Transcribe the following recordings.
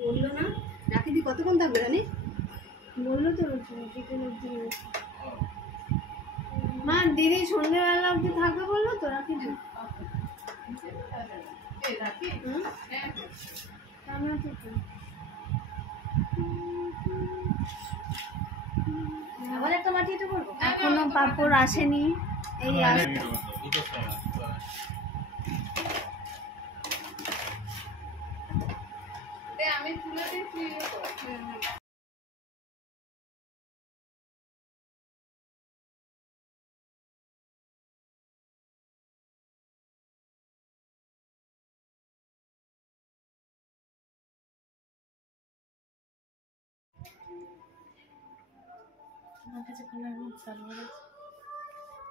বললো না রাখি দি কতক্ষণ থাকবে জানি বললো তো চিকেনের দিন মা দিদি সন্ধ্যেবেলা অবধি থাকবে বললো তো রাখি দি আবার একটা মাটিতে করবো এখনো পাপড় আসেনি এই আমি তুলে দিচ্ছি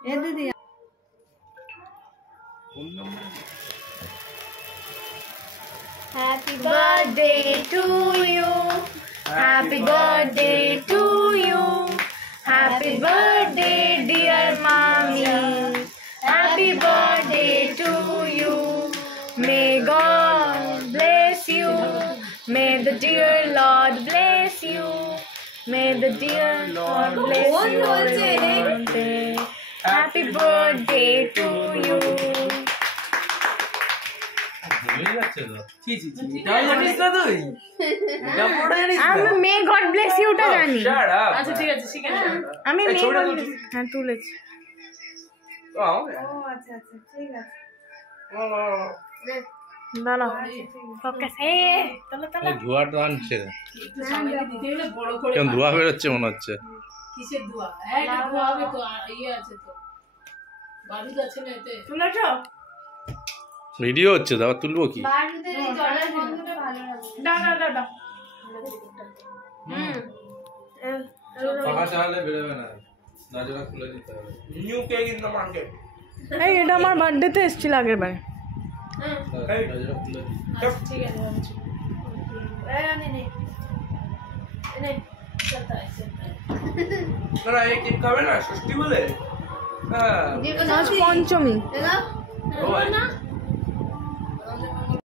दीदी Happy birthday to you Happy birthday to you Happy birthday dear mommy Happy birthday to you May God bless you May the dear Lord bless you May the dear Lord bless you birthday. Happy birthday to you. May God bless you টা জানি আচ্ছা ঠিক আছে শিখে নাও আমি May God হ্যাঁ তুলেছি ও আচ্ছা আচ্ছা ঠিক আছে দাঁড়া ফোকাস এই ধোঁয়া তো আনছে কেমন ধোঁয়া বেরোচ্ছে মনে হচ্ছে কিসের ধোঁয়া এটা ধোঁয়া হবে তো ইয়ে আছে তো বারুদ আছে না এতে তুলেছো ভিডিও হচ্ছে দাও তুলবো কি বারুদের এই জলের গন্ধটা ভালো লাগে দাও পাকা চালে বেরোবে না দরজা খুলে দিতে হবে new cake in the market এই এটা আমার বার্থডেতে এসেছিল আগের বার এই দরজা খুলে দিই ঠিক আছে আমি নে চলতা है তোরা এই কেক খাবে না ষষ্ঠী বলে হ্যাঁ আজ পঞ্চমী দেখো না